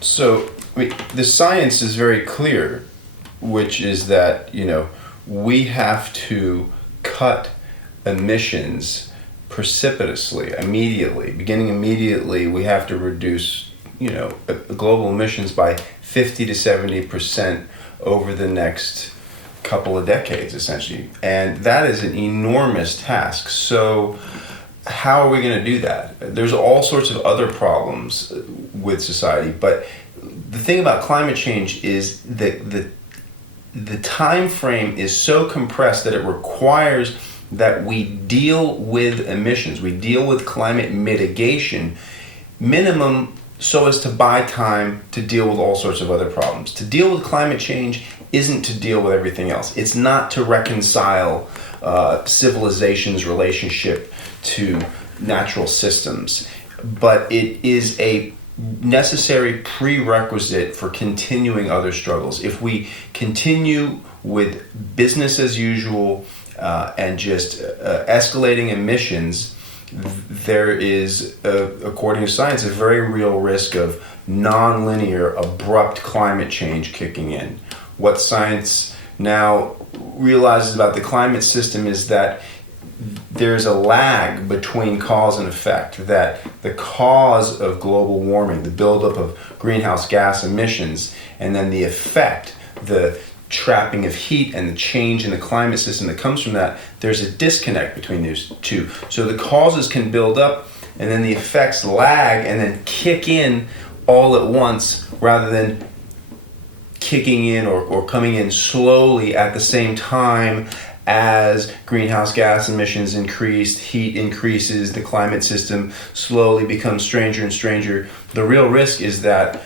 So, I mean, the science is very clear, which is that, we have to cut emissions precipitously, immediately. Beginning immediately, we have to reduce, global emissions by 50 to 70% over the next couple of decades, essentially. And that is an enormous task. So, how are we going to do that? There's all sorts of other problems with society, but the thing about climate change is that the time frame is so compressed that it requires that we deal with emissions, we deal with climate mitigation, minimum, so as to buy time to deal with all sorts of other problems. To deal with climate change isn't to deal with everything else. It's not to reconcile civilization's relationship to natural systems, but it is a necessary prerequisite for continuing other struggles. If we continue with business as usual and just escalating emissions, there is, according to science, a very real risk of non-linear, abrupt climate change kicking in. What science now realizes about the climate system is that there's a lag between cause and effect, that the cause of global warming, the buildup of greenhouse gas emissions, and then the effect, the trapping of heat and the change in the climate system that comes from that, there's a disconnect between those two. So the causes can build up and then the effects lag and then kick in all at once rather than kicking in or coming in slowly at the same time as greenhouse gas emissions increase, heat increases, the climate system slowly becomes stranger and stranger. The real risk is that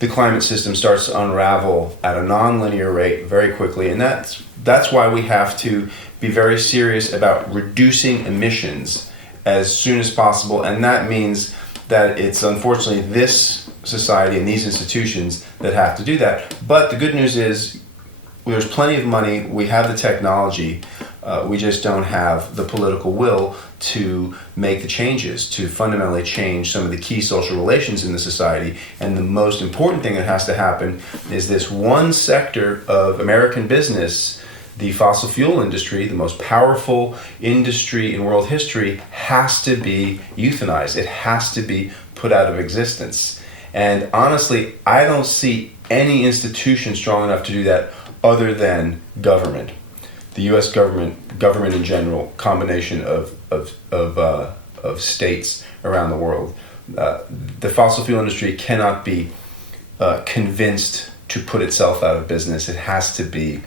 the climate system starts to unravel at a non-linear rate very quickly, and that's why we have to be very serious about reducing emissions as soon as possible, and that means that it's unfortunately this society and these institutions that have to do that. But the good news is there's plenty of money, we have the technology, we just don't have the political will to make the changes, to fundamentally change some of the key social relations in the society. And the most important thing that has to happen is this one sector of American business, the fossil fuel industry, the most powerful industry in world history, has to be euthanized. It has to be put out of existence. And honestly, I don't see any institution strong enough to do that other than government, the U.S. government in general, combination of states around the world. The fossil fuel industry cannot be convinced to put itself out of business. It has to be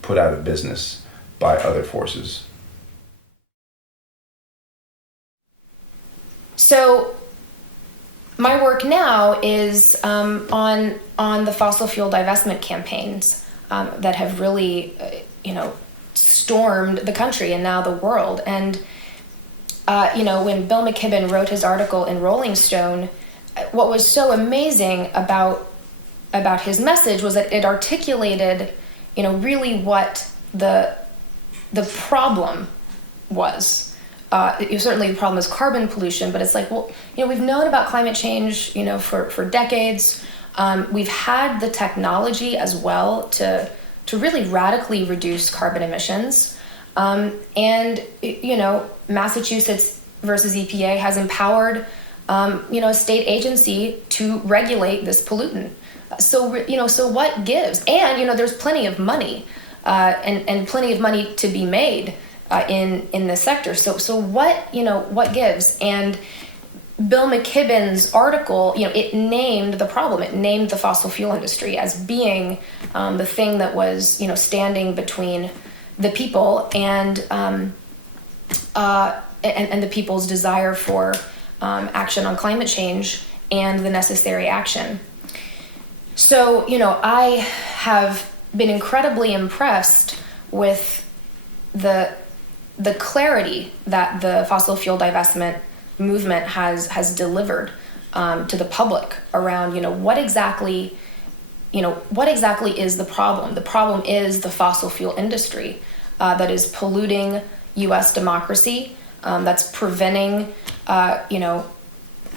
put out of business by other forces. So my work now is on the fossil fuel divestment campaigns that have really, stormed the country and now the world. And, when Bill McKibben wrote his article in Rolling Stone, what was so amazing about his message was that it articulated, really what the problem was. Certainly the problem is carbon pollution, but it's like, well, we've known about climate change, for decades. We've had the technology as well to really radically reduce carbon emissions. And Massachusetts versus EPA has empowered, a state agency to regulate this pollutant. So what gives? And, there's plenty of money, and plenty of money to be made in this sector. So what gives? And Bill McKibben's article, it named the problem. It named the fossil fuel industry as being the thing that was, standing between the people and the people's desire for action on climate change and the necessary action. So, I have been incredibly impressed with the clarity that the fossil fuel divestment movement has delivered to the public around, what exactly is the problem? The problem is the fossil fuel industry that is polluting U.S. democracy, that's preventing,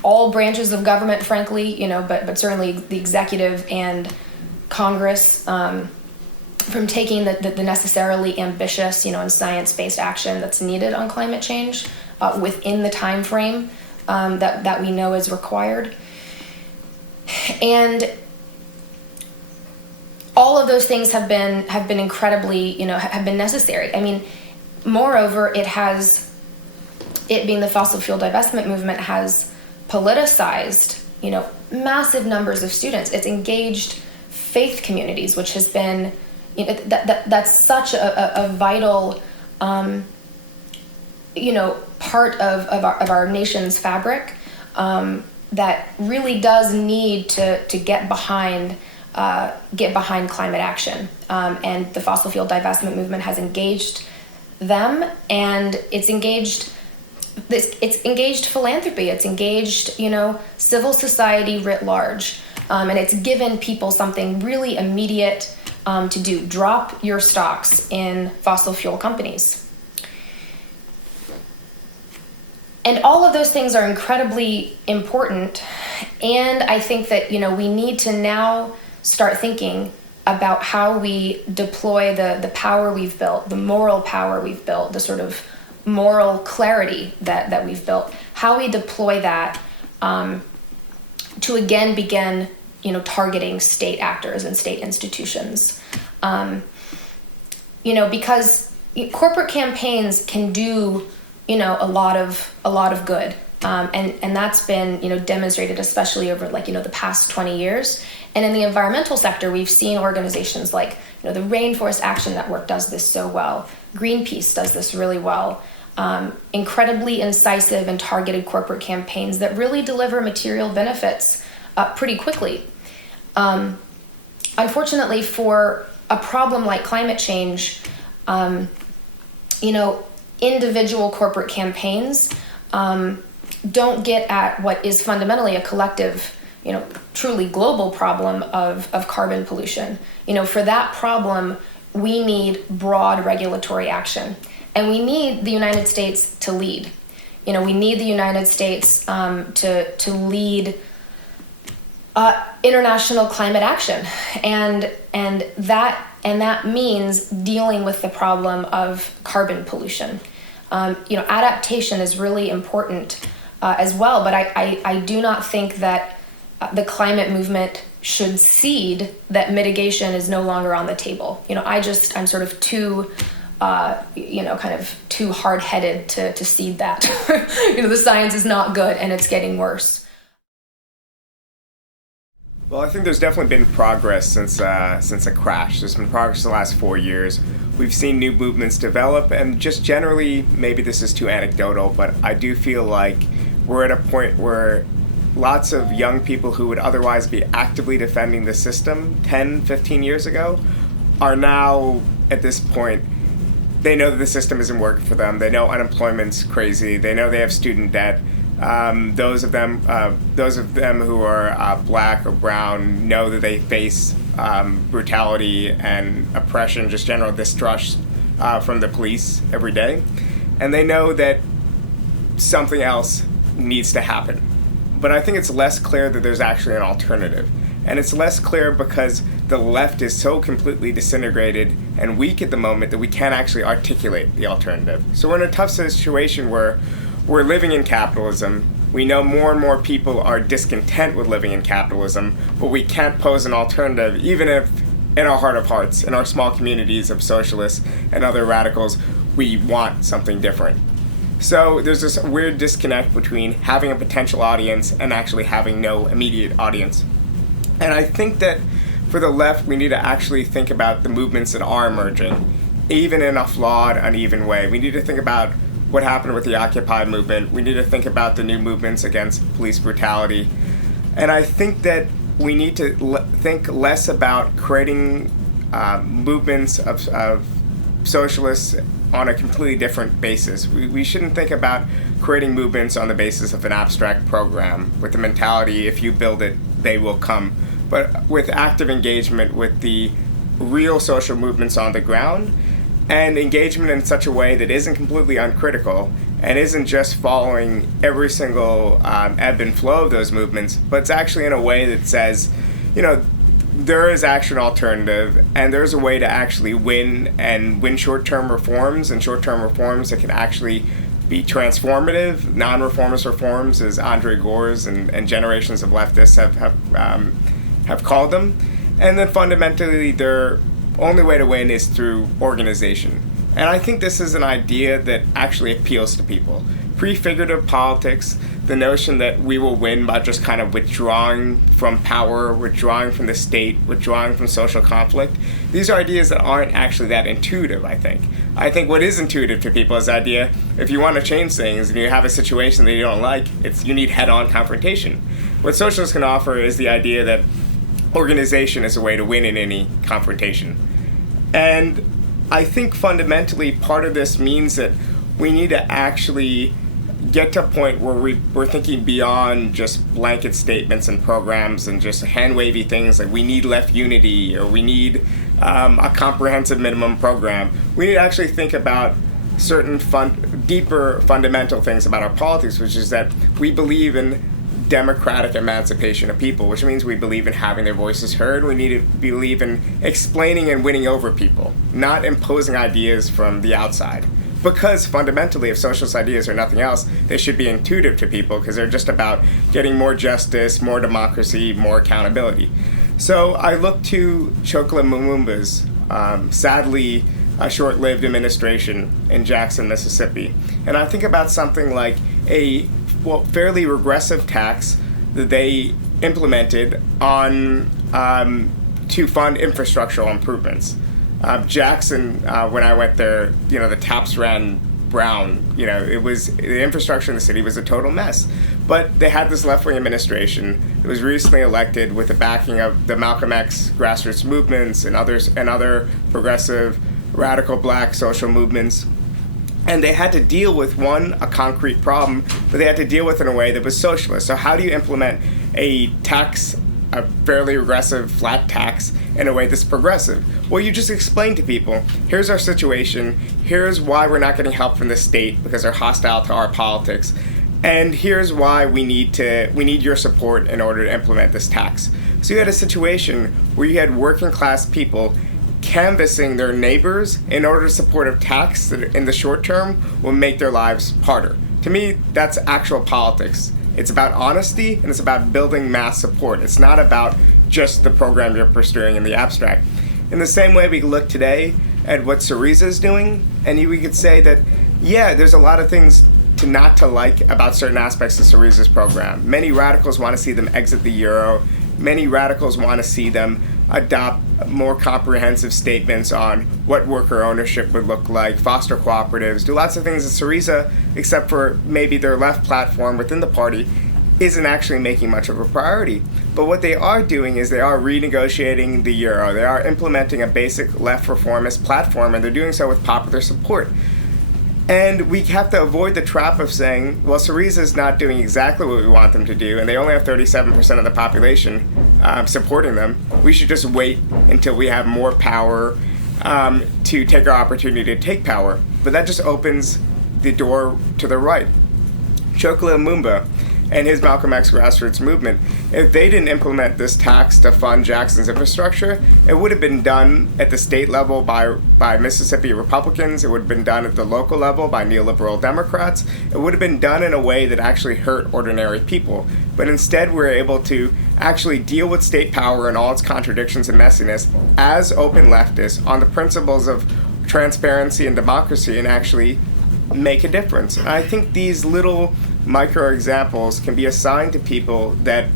all branches of government, frankly, but certainly the executive and Congress, from taking the necessarily ambitious, and science-based action that's needed on climate change within the time frame that we know is required. And all of those things have been incredibly, have been necessary. I mean, moreover, it being the fossil fuel divestment movement has politicized, massive numbers of students. It's engaged faith communities, which has been, that's such a vital, part of our nation's fabric that really does need to get behind climate action. And the fossil fuel divestment movement has engaged them, and it's engaged philanthropy, it's engaged, civil society writ large, and it's given people something really immediate to do. Drop your stocks in fossil fuel companies. And all of those things are incredibly important, and I think that, we need to now start thinking about how we deploy the power we've built, the moral power we've built, the sort of moral clarity that we've built, how we deploy that to again begin, targeting state actors and state institutions. Because corporate campaigns can do, a lot of good. And that's been, demonstrated especially over the past 20 years. And in the environmental sector, we've seen organizations like, the Rainforest Action Network does this so well. Greenpeace does this really well. Incredibly incisive and targeted corporate campaigns that really deliver material benefits pretty quickly. Unfortunately, for a problem like climate change, individual corporate campaigns don't get at what is fundamentally a collective, truly global problem of carbon pollution. For that problem, we need broad regulatory action. And we need the United States to lead. We need the United States to lead international climate action, and that means dealing with the problem of carbon pollution. Adaptation is really important as well, but I do not think that the climate movement should cede that mitigation is no longer on the table. I'm sort of too too hard-headed to cede that. The science is not good and it's getting worse. Well, I think there's definitely been progress since the crash. There's been progress in the last 4 years. We've seen new movements develop, and just generally, maybe this is too anecdotal, but I do feel like we're at a point where lots of young people who would otherwise be actively defending the system 10, 15 years ago are now, at this point, they know that the system isn't working for them. They know unemployment's crazy. They know they have student debt. Those of them who are black or brown know that they face brutality and oppression, just general distrust from the police every day. And they know that something else needs to happen. But I think it's less clear that there's actually an alternative. And it's less clear because the left is so completely disintegrated and weak at the moment that we can't actually articulate the alternative. So we're in a tough situation where we're living in capitalism. We know more and more people are discontent with living in capitalism, but we can't pose an alternative, even if in our heart of hearts, in our small communities of socialists and other radicals, we want something different. So there's this weird disconnect between having a potential audience and actually having no immediate audience. And I think that for the left, we need to actually think about the movements that are emerging, even in a flawed, uneven way. We need to think about what happened with the Occupy movement. We need to think about the new movements against police brutality. And I think that we need to think less about creating movements of socialists on a completely different basis. We shouldn't think about creating movements on the basis of an abstract program with the mentality, if you build it, they will come. But with active engagement with the real social movements on the ground, and engagement in such a way that isn't completely uncritical and isn't just following every single ebb and flow of those movements, but it's actually in a way that says, there is actually an alternative, and there's a way to actually win short-term reforms, and short-term reforms that can actually be transformative, non-reformist reforms, as Andre Gores and generations of leftists have called them. And then fundamentally, their only way to win is through organization. And I think this is an idea that actually appeals to people. Prefigurative politics, the notion that we will win by just kind of withdrawing from power, withdrawing from the state, withdrawing from social conflict, these are ideas that aren't actually that intuitive, I think. I think what is intuitive to people is the idea, if you want to change things and you have a situation that you don't like, you need head-on confrontation. What socialists can offer is the idea that organization is a way to win in any confrontation. And I think fundamentally part of this means that we need to actually get to a point where we're thinking beyond just blanket statements and programs and just hand-wavy things like we need left unity or we need a comprehensive minimum program. We need to actually think about certain deeper fundamental things about our politics, which is that we believe in democratic emancipation of people, which means we believe in having their voices heard. We need to believe in explaining and winning over people, not imposing ideas from the outside. Because fundamentally, if socialist ideas are nothing else, they should be intuitive to people because they're just about getting more justice, more democracy, more accountability. So I look to Chokwe Lumumba's sadly a short-lived administration in Jackson, Mississippi. And I think about something like a fairly regressive tax that they implemented on to fund infrastructural improvements. Jackson, when I went there, the taps ran brown. The infrastructure in the city was a total mess. But they had this left-wing administration that was recently elected with the backing of the Malcolm X grassroots movements and other progressive, radical black social movements. And they had to deal with, a concrete problem, but they had to deal with it in a way that was socialist. So how do you implement a fairly regressive flat tax in a way that's progressive? Well, you just explain to people, here's our situation, here's why we're not getting help from the state because they're hostile to our politics, and here's why we need your support in order to implement this tax. So you had a situation where you had working class people canvassing their neighbors in order to support a tax that in the short term will make their lives harder. To me, that's actual politics. It's about honesty and it's about building mass support. It's not about just the program you're pursuing in the abstract. In the same way, we look today at what Syriza is doing, and we could say that, there's a lot of things not to like about certain aspects of Syriza's program. Many radicals want to see them exit the euro. Many radicals want to see them adopt more comprehensive statements on what worker ownership would look like, foster cooperatives, do lots of things that Syriza, except for maybe their left platform within the party, isn't actually making much of a priority. But what they are doing is they are renegotiating the euro. They are implementing a basic left reformist platform, and they're doing so with popular support. And we have to avoid the trap of saying, well, Syriza is not doing exactly what we want them to do, and they only have 37% of the population supporting them. We should just wait until we have more power to take our opportunity to take power. But that just opens the door to the right. Chokwe Lumumba and his Malcolm X grassroots movement, if they didn't implement this tax to fund Jackson's infrastructure, it would have been done at the state level by Mississippi Republicans. It would have been done at the local level by neoliberal Democrats. It would have been done in a way that actually hurt ordinary people. But instead, we're able to actually deal with state power and all its contradictions and messiness as open leftists on the principles of transparency and democracy and actually make a difference. And I think these little micro examples can be a sign to people that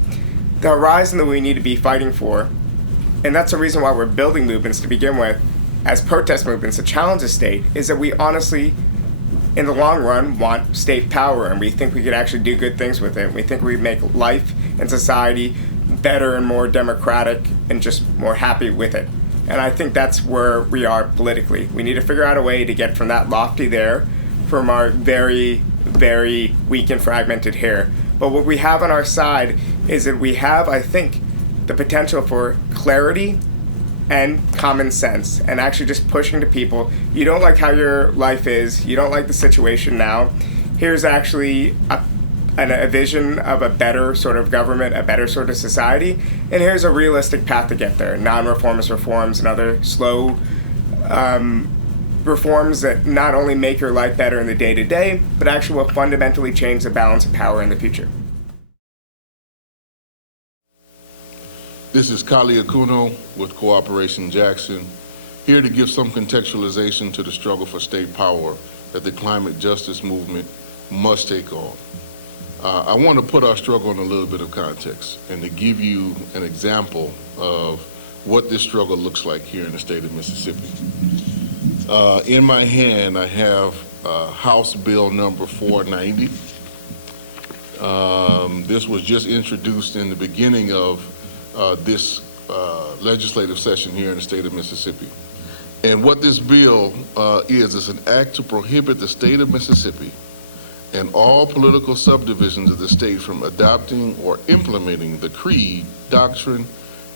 the horizon that we need to be fighting for, and that's the reason why we're building movements to begin with, as protest movements to challenge the state, is that we honestly, in the long run, want state power, and we think we could actually do good things with it. We think we make life and society better and more democratic and just more happy with it. And I think that's where we are politically. We need to figure out a way to get from that lofty there, from our very, very weak and fragmented here. But what we have on our side is that we have, I think, the potential for clarity and common sense, and actually just pushing to people, you don't like how your life is, you don't like the situation now, here's actually a vision of a better sort of government, a better sort of society, and here's a realistic path to get there. Non-reformist reforms and other slow reforms that not only make your life better in the day-to-day, but actually will fundamentally change the balance of power in the future. This is Kali Akuno with Cooperation Jackson, here to give some contextualization to the struggle for state power that the climate justice movement must take on. I want to put our struggle in a little bit of context and to give you an example of what this struggle looks like here in the state of Mississippi. In my hand, I have House Bill number 490. This was just introduced in the beginning of this legislative session here in the state of Mississippi. And what this bill is an act to prohibit the state of Mississippi and all political subdivisions of the state from adopting or implementing the creed, doctrine,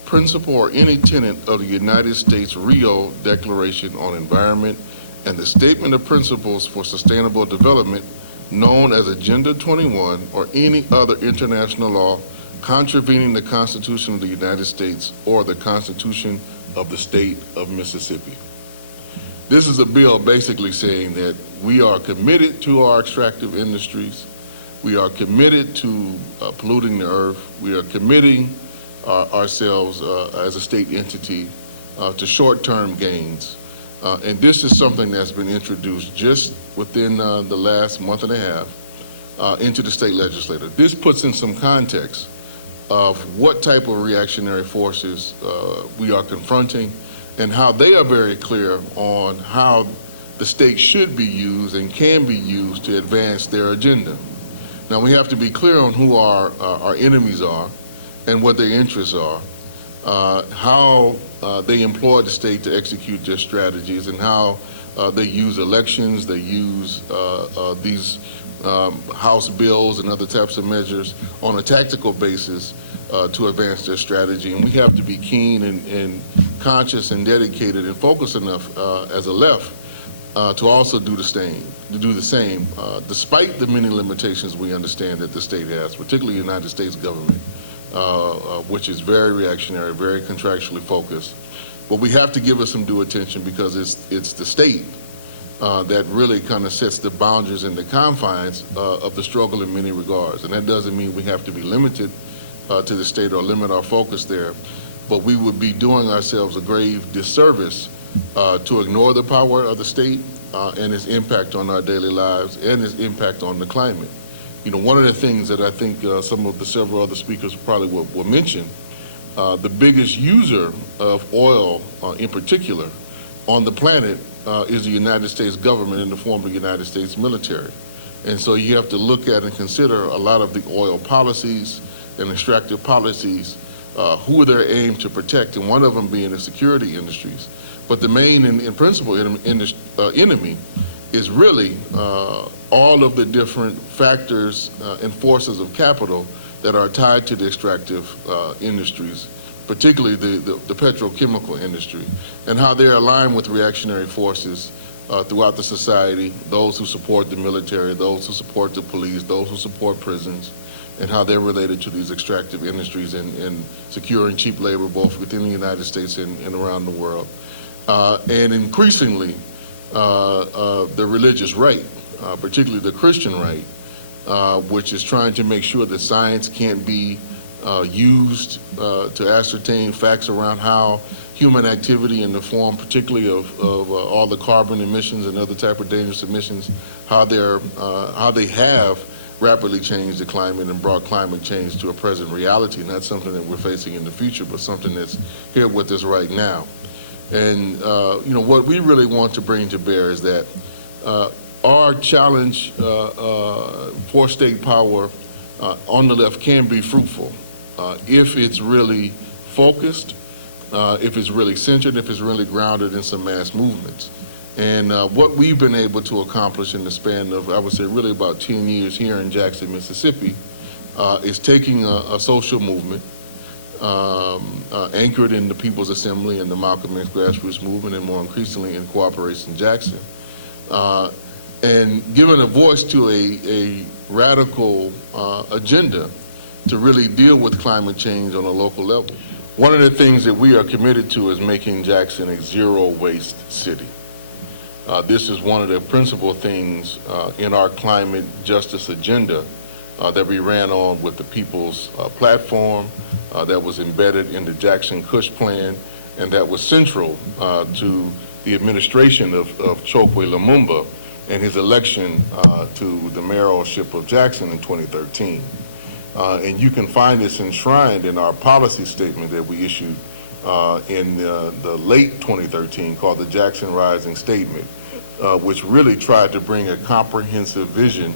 principle, or any tenet of the United States Rio Declaration on Environment and the Statement of Principles for Sustainable Development, known as Agenda 21, or any other international law contravening the Constitution of the United States or the Constitution of the state of Mississippi. This is a bill basically saying that we are committed to our extractive industries. We are committed to polluting the earth. We are committing ourselves as a state entity to short-term gains. And this is something that's been introduced just within the last month and a half into the state legislature. This puts in some context of what type of reactionary forces we are confronting and how they are very clear on how the state should be used and can be used to advance their agenda. Now, we have to be clear on who our enemies are and what their interests are, how they employ the state to execute their strategies, and how they use elections, they use these House bills and other types of measures on a tactical basis to advance their strategy. And we have to be keen and conscious and dedicated and focused enough as a left to also do the same, despite the many limitations we understand that the state has, particularly the United States government, which is very reactionary, very contractually focused. But we have to give it some due attention because it's the state that really kind of sets the boundaries and the confines of the struggle in many regards. And that doesn't mean we have to be limited to the state or limit our focus there, but we would be doing ourselves a grave disservice to ignore the power of the state and its impact on our daily lives and its impact on the climate. You know, one of the things that I think some of the several other speakers probably will mention, the biggest user of oil in particular on the planet is the United States government in the form of the United States military. And so you have to look at and consider a lot of the oil policies and extractive policies, who they're aimed to protect, and one of them being the security industries. But the main and principal enemy is really all of the different factors and forces of capital that are tied to the extractive industries, particularly the petrochemical industry, and how they're aligned with reactionary forces throughout the society, those who support the military, those who support the police, those who support prisons, and how they're related to these extractive industries and securing cheap labor both within the United States and around the world. And increasingly, the religious right, particularly the Christian right, which is trying to make sure that science can't be used to ascertain facts around how human activity in the form particularly of all the carbon emissions and other type of dangerous emissions, how they have rapidly changed the climate and brought climate change to a present reality, not something that we're facing in the future, but something that's here with us right now. And you know, what we really want to bring to bear is that our challenge for state power on the left can be fruitful if it's really focused, if it's really centered, if it's really grounded in some mass movements. And what we've been able to accomplish in the span of, I would say, really about 10 years here in Jackson, Mississippi, is taking a social movement anchored in the People's Assembly and the Malcolm X grassroots movement, and more increasingly in Cooperation Jackson, and giving a voice to a radical agenda to really deal with climate change on a local level. One of the things that we are committed to is making Jackson a zero waste city. This is one of the principal things in our climate justice agenda that we ran on with the People's Platform, that was embedded in the Jackson-Cush Plan, and that was central to the administration of Chokwe Lumumba and his election to the mayoralship of Jackson in 2013. And you can find this enshrined in our policy statement that we issued in the late 2013 called the Jackson Rising Statement, which really tried to bring a comprehensive vision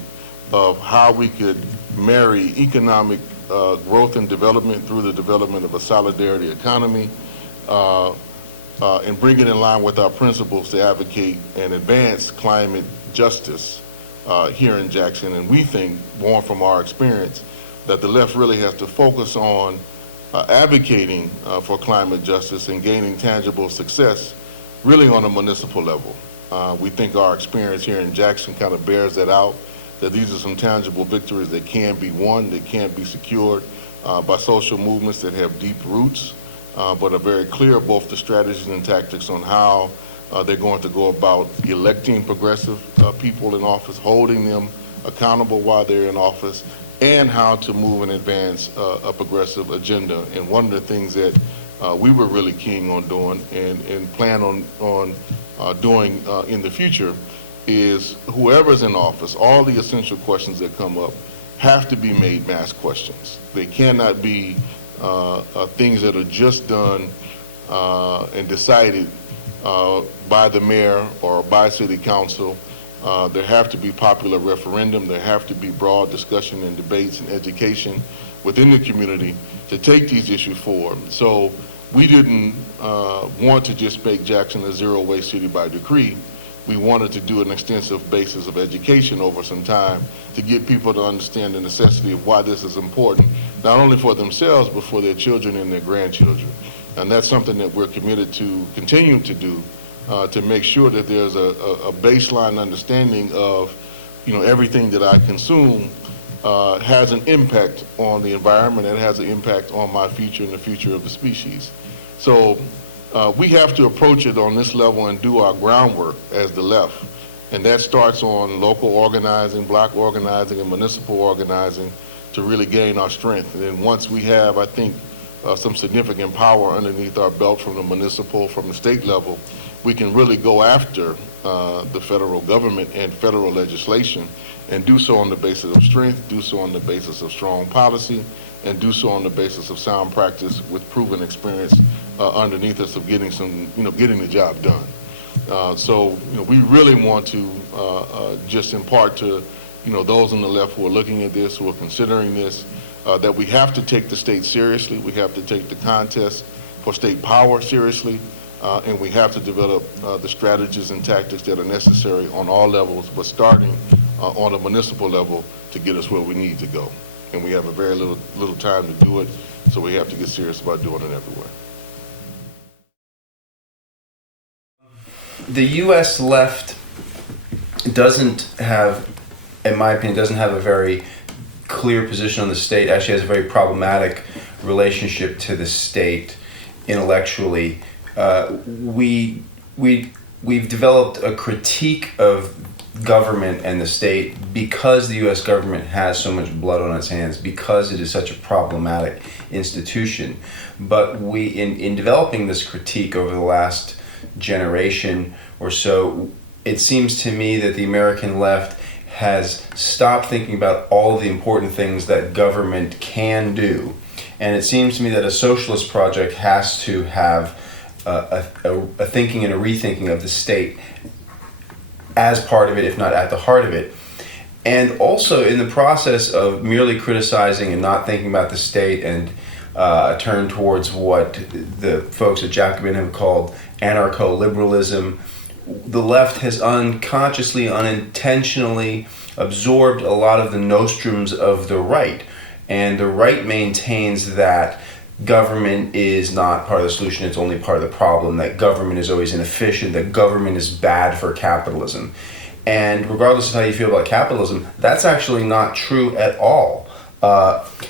of how we could marry economic growth and development through the development of a solidarity economy, and bring it in line with our principles to advocate and advance climate justice here in Jackson. And we think, born from our experience, that the left really has to focus on advocating for climate justice and gaining tangible success really on a municipal level. We think our experience here in Jackson kind of bears that out, that these are some tangible victories that can be won, that can be secured by social movements that have deep roots, but are very clear both the strategies and tactics on how they're going to go about electing progressive people in office, holding them accountable while they're in office, and how to move and advance a progressive agenda. And one of the things that we were really keen on doing and plan on doing in the future is whoever's in office, all the essential questions that come up have to be made mass questions. They cannot be things that are just done and decided by the mayor or by city council. There have to be popular referendum. There have to be broad discussion and debates and education within the community to take these issues forward. So we didn't want to just make Jackson a zero waste city by decree. We wanted to do an extensive basis of education over some time to get people to understand the necessity of why this is important, not only for themselves, but for their children and their grandchildren. And that's something that we're committed to continuing to do, to make sure that there's a baseline understanding of, everything that I consume has an impact on the environment and has an impact on my future and the future of the species. So we have to approach it on this level and do our groundwork as the left. And that starts on local organizing, block organizing, and municipal organizing to really gain our strength. And then once we have, I think, some significant power underneath our belt from the municipal, from the state level, we can really go after the federal government and federal legislation and do so on the basis of strength, do so on the basis of strong policy, and do so on the basis of sound practice with proven experience underneath us of getting getting the job done. So we really want to just impart to those on the left who are looking at this, who are considering this, that we have to take the state seriously. We have to take the contest for state power seriously, and we have to develop the strategies and tactics that are necessary on all levels, but starting on a municipal level to get us where we need to go. And we have a very little time to do it, so we have to get serious about doing it everywhere. The U.S. left doesn't have, in my opinion, doesn't have a very clear position on the state. Actually has a very problematic relationship to the state intellectually. We've developed a critique of government and the state because the U.S. government has so much blood on its hands, because it is such a problematic institution. But we, in developing this critique over the last generation or so, it seems to me that the American left has stopped thinking about all of the important things that government can do. And it seems to me that a socialist project has to have a thinking and a rethinking of the state as part of it, if not at the heart of it. And also in the process of merely criticizing and not thinking about the state and turn towards what the folks at Jacobin have called anarcho-liberalism, the left has unconsciously, unintentionally absorbed a lot of the nostrums of the right. And the right maintains that government is not part of the solution, it's only part of the problem, that government is always inefficient, that government is bad for capitalism. And regardless of how you feel about capitalism, that's actually not true at all.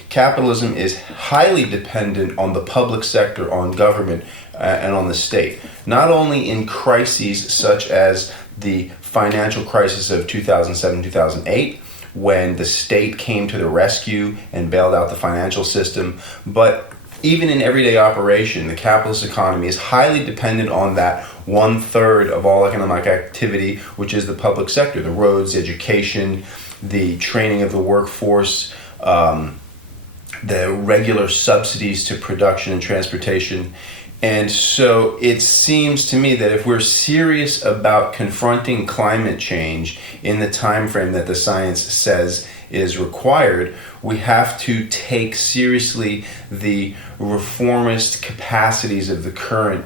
Capitalism is highly dependent on the public sector, on government, and on the state. Not only in crises such as the financial crisis of 2007, 2008, when the state came to the rescue and bailed out the financial system, but even in everyday operation, the capitalist economy is highly dependent on that 1/3 of all economic activity, which is the public sector, the roads, education, the training of the workforce, the regular subsidies to production and transportation. And so it seems to me that if we're serious about confronting climate change in the time frame that the science says is required, we have to take seriously the reformist capacities of the current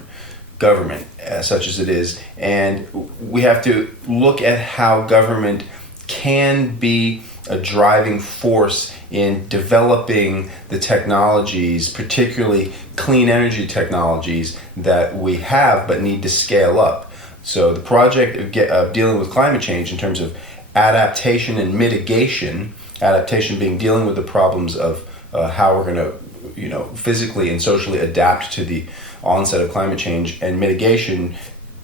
government, such as it is, and we have to look at how government can be a driving force in developing the technologies, particularly clean energy technologies that we have but need to scale up. So the project of dealing with climate change in terms of adaptation and mitigation, adaptation being dealing with the problems of how we're going to, physically and socially adapt to the onset of climate change, and mitigation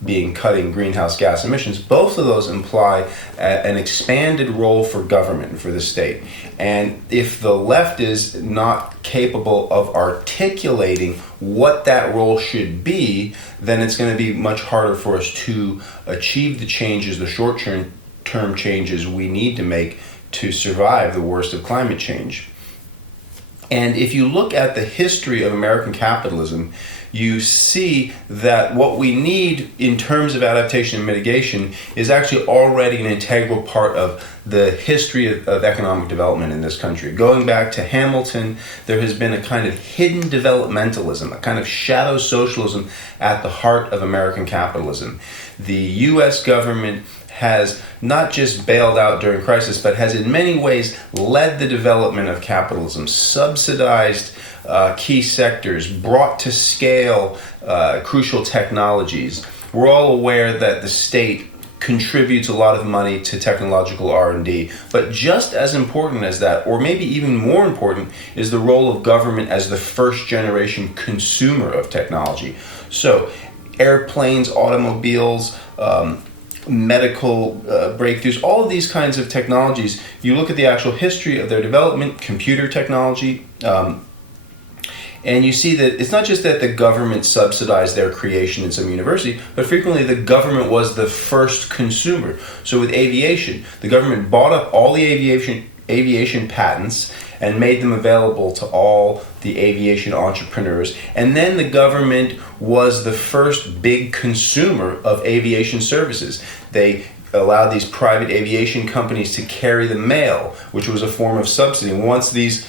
being cutting greenhouse gas emissions, both of those imply an expanded role for government and for the state. And if the left is not capable of articulating what that role should be, then it's going to be much harder for us to achieve the changes, the short-term changes we need to make to survive the worst of climate change. And if you look at the history of American capitalism, you see that what we need in terms of adaptation and mitigation is actually already an integral part of the history of economic development in this country. Going back to Hamilton, there has been a kind of hidden developmentalism, a kind of shadow socialism at the heart of American capitalism. The U.S. government has not just bailed out during crisis, but has in many ways led the development of capitalism, subsidized key sectors, brought to scale crucial technologies. We're all aware that the state contributes a lot of money to technological R&D, but just as important as that, or maybe even more important, is the role of government as the first generation consumer of technology. So airplanes, automobiles, medical breakthroughs, all of these kinds of technologies, you look at the actual history of their development, computer technology, and you see that it's not just that the government subsidized their creation in some university, but frequently the government was the first consumer. So with aviation, the government bought up all the aviation patents and made them available to all the aviation entrepreneurs. And then the government was the first big consumer of aviation services. They allowed these private aviation companies to carry the mail, which was a form of subsidy. Once these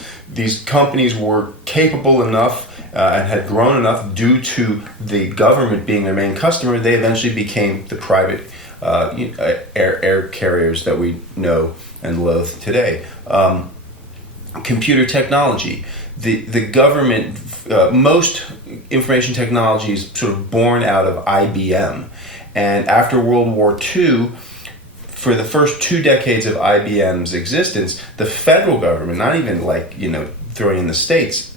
companies were capable enough and had grown enough due to the government being their main customer, they eventually became the private air carriers that we know and loathe today. Computer technology. The government, most information technology is sort of born out of IBM. And after World War II, for the first 2 decades of IBM's existence, the federal government, not even throwing in the states,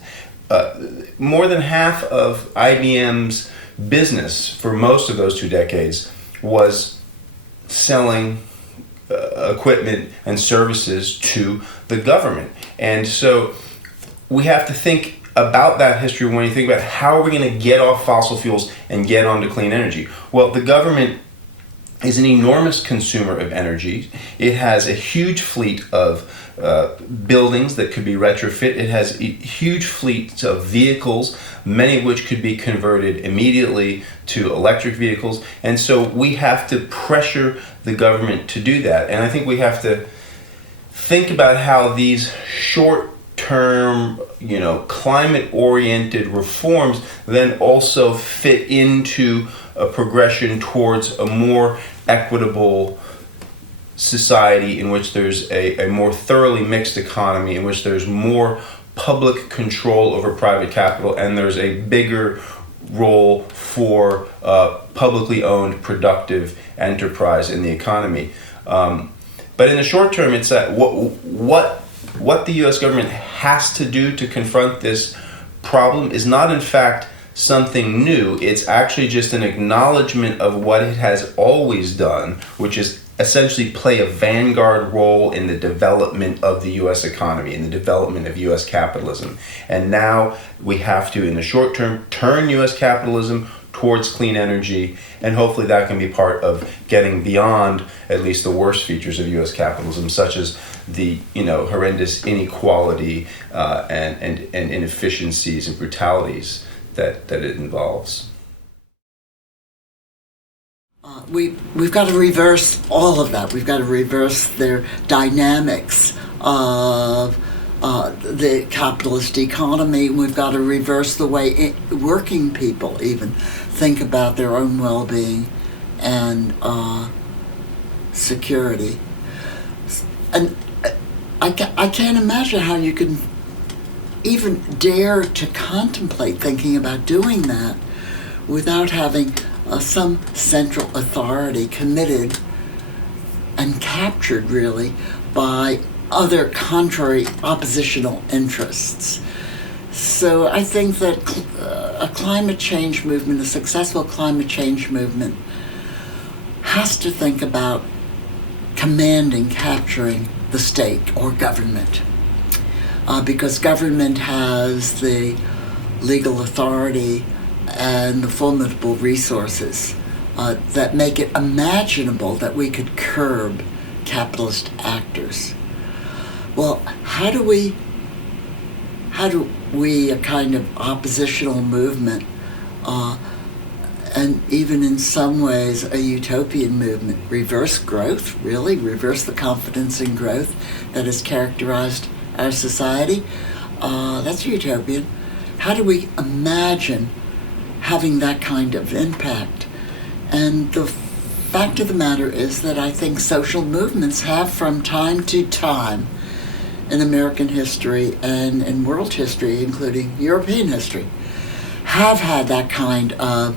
more than half of IBM's business for most of those 2 decades was selling equipment and services to the government. And so we have to think about that history when you think about how are we going to get off fossil fuels and get onto clean energy. Well, the government is an enormous consumer of energy. It has a huge fleet of buildings that could be retrofit. It has huge fleets of vehicles, many of which could be converted immediately to electric vehicles. And so we have to pressure the government to do that. And I think we have to think about how these short-term, climate-oriented reforms then also fit into a progression towards a more equitable society in which there's a more thoroughly mixed economy, in which there's more public control over private capital, and there's a bigger role for publicly owned, productive enterprise in the economy. But in the short term, it's that what the U.S. government has to do to confront this problem is not, in fact, something new. It's actually just an acknowledgement of what it has always done, which is essentially play a vanguard role in the development of the U.S. economy, in the development of U.S. capitalism. And now we have to, in the short term, turn U.S. capitalism towards clean energy, and hopefully that can be part of getting beyond at least the worst features of U.S. capitalism, such as the horrendous inequality and inefficiencies and brutalities that it involves. We've got to reverse all of that. We've got to reverse their dynamics of the capitalist economy. We've got to reverse the way working people even think about their own well-being and security. And I can't imagine how you can even dare to contemplate thinking about doing that without having some central authority committed and captured, really, by other contrary oppositional interests. So I think that a climate change movement, a successful climate change movement, has to think about commanding, capturing the state or government. Because government has the legal authority and the formidable resources that make it imaginable that we could curb capitalist actors. Well, how do we, a kind of oppositional movement, and even in some ways a utopian movement, reverse growth, really? Reverse the confidence in growth that has characterized our society? That's utopian. How do we imagine having that kind of impact? And the fact of the matter is that I think social movements have, from time to time in American history and in world history, including European history, have had that kind of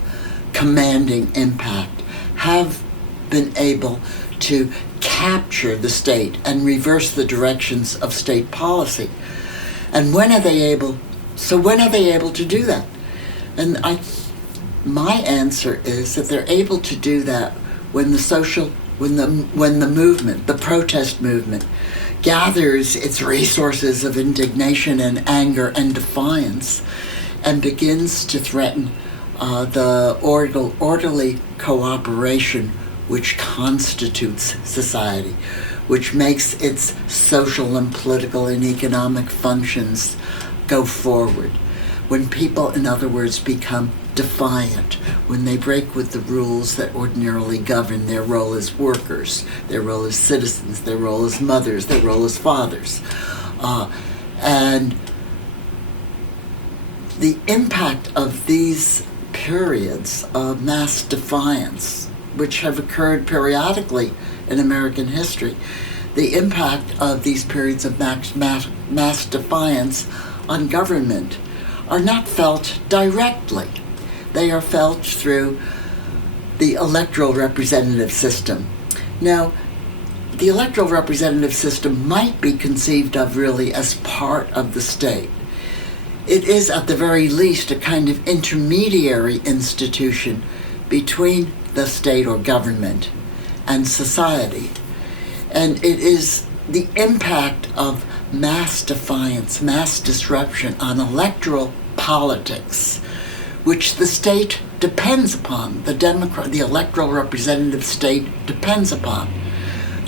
commanding impact, have been able to capture the state and reverse the directions of state policy. And when are they able to do that? And my answer is that they're able to do that when the movement, the protest movement, gathers its resources of indignation and anger and defiance and begins to threaten the orderly cooperation which constitutes society, which makes its social and political and economic functions go forward. When people, in other words, become defiant, when they break with the rules that ordinarily govern their role as workers, their role as citizens, their role as mothers, their role as fathers. And the impact of these periods of mass defiance, which have occurred periodically in American history, the impact of these periods of mass defiance on government are not felt directly. They are felt through the electoral representative system. Now, the electoral representative system might be conceived of really as part of the state. It is, at the very least, a kind of intermediary institution between the state or government and society. And it is the impact of mass defiance, mass disruption on electoral politics, which the state depends upon, the electoral representative state depends upon,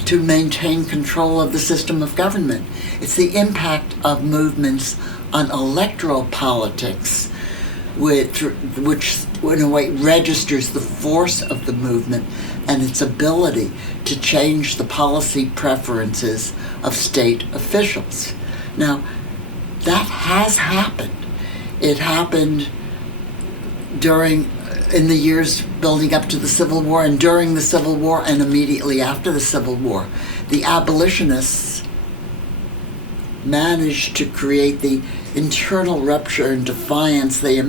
to maintain control of the system of government. It's the impact of movements on electoral politics, which in a way registers the force of the movement and its ability to change the policy preferences of state officials. Now, that has happened. It happened in the years building up to the Civil War and during the Civil War and immediately after the Civil War. The abolitionists managed to create the internal rupture and defiance. They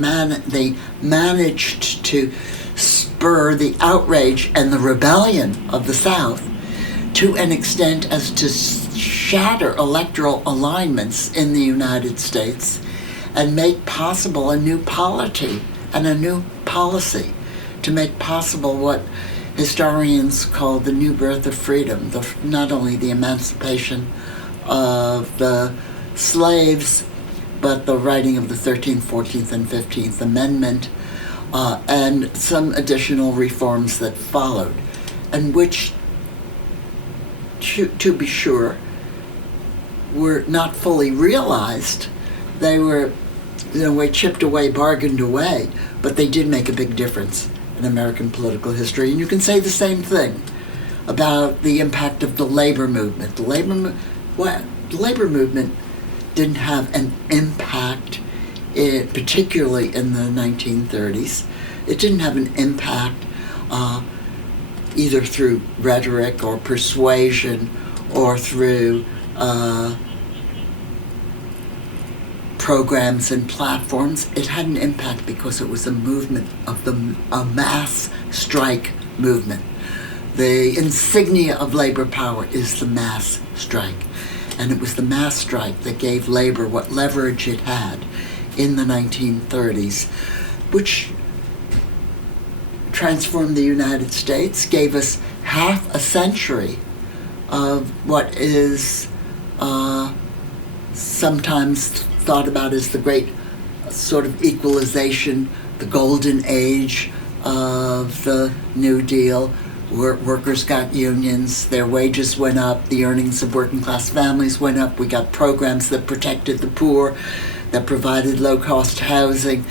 managed to spur the outrage and the rebellion of the South to an extent as to shatter electoral alignments in the United States and make possible a new polity and a new policy to make possible what historians call the new birth of freedom, not only the emancipation of the slaves, but the writing of the 13th, 14th, and 15th Amendment, and some additional reforms that followed, and which, to be sure, were not fully realized. They were, in a way, chipped away, bargained away, but they did make a big difference in American political history. And you can say the same thing about the impact of the labor movement. The labor movement didn't have an impact, particularly in the 1930s. It didn't have an impact either through rhetoric or persuasion or through programs and platforms. It had an impact because it was a movement of a mass strike movement. The insignia of labor power is the mass strike. And it was the mass strike that gave labor what leverage it had in the 1930s, which transformed the United States, gave us half a century of what is sometimes thought about as the great sort of equalization, the golden age of the New Deal. Workers got unions, their wages went up, the earnings of working class families went up, we got programs that protected the poor, that provided low-cost housing,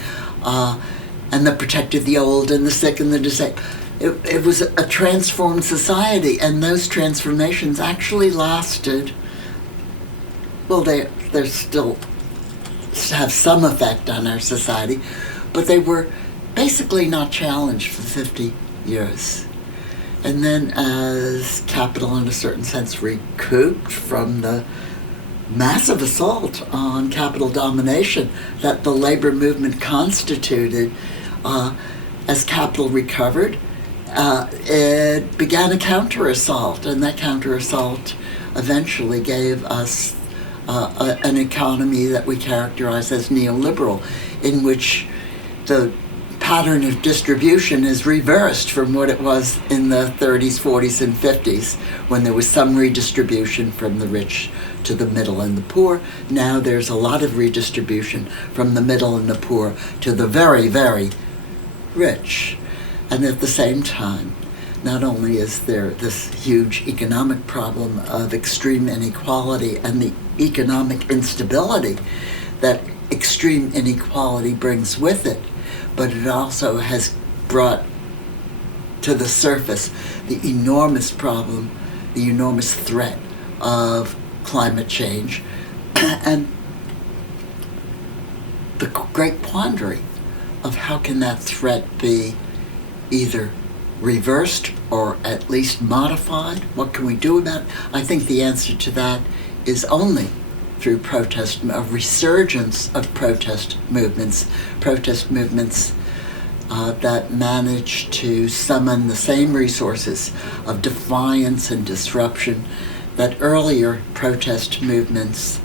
and that protected the old and the sick and the disabled. It was a transformed society, and those transformations actually lasted, well, they're still have some effect on our society, but they were basically not challenged for 50 years. And then as capital, in a certain sense, recouped from the massive assault on capital domination that the labor movement constituted, as capital recovered, it began a counter-assault, and that counter-assault eventually gave us an economy that we characterize as neoliberal, in which the pattern of distribution is reversed from what it was in the 30s, 40s, and 50s, when there was some redistribution from the rich to the middle and the poor. Now there's a lot of redistribution from the middle and the poor to the very, very rich. And at the same time, not only is there this huge economic problem of extreme inequality and the economic instability that extreme inequality brings with it, but it also has brought to the surface the enormous problem, the enormous threat of climate change, and the great quandary of how can that threat be either reversed or at least modified? What can we do about it? I think the answer to that is only through protest, a resurgence of protest movements that manage to summon the same resources of defiance and disruption that earlier protest movements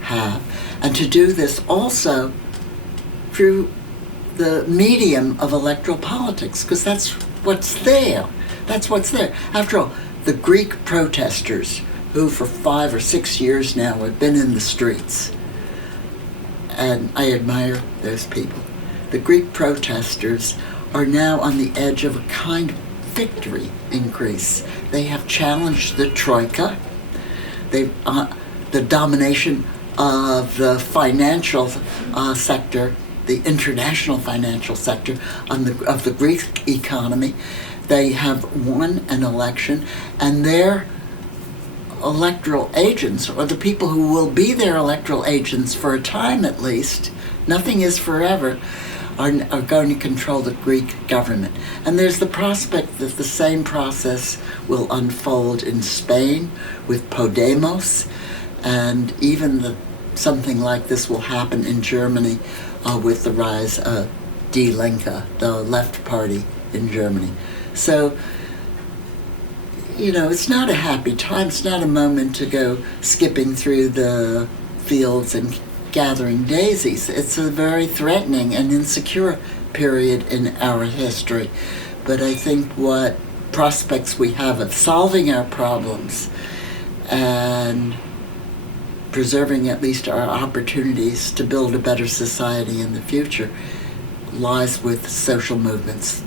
have. And to do this also through the medium of electoral politics, because that's what's there. That's what's there. After all, the Greek protesters, who for 5 or 6 years now have been in the streets, and I admire those people. The Greek protesters are now on the edge of a kind of victory in Greece. They have challenged the Troika, the domination of the financial sector, the international financial sector of the Greek economy. They have won an election, and their electoral agents, or the people who will be their electoral agents for a time at least, nothing is forever, are going to control the Greek government. And there's the prospect that the same process will unfold in Spain with Podemos, and even something like this will happen in Germany with the rise of Die Linke, the left party in Germany. So, it's not a happy time. It's not a moment to go skipping through the fields and gathering daisies. It's a very threatening and insecure period in our history. But I think what prospects we have of solving our problems and preserving at least our opportunities to build a better society in the future lies with social movements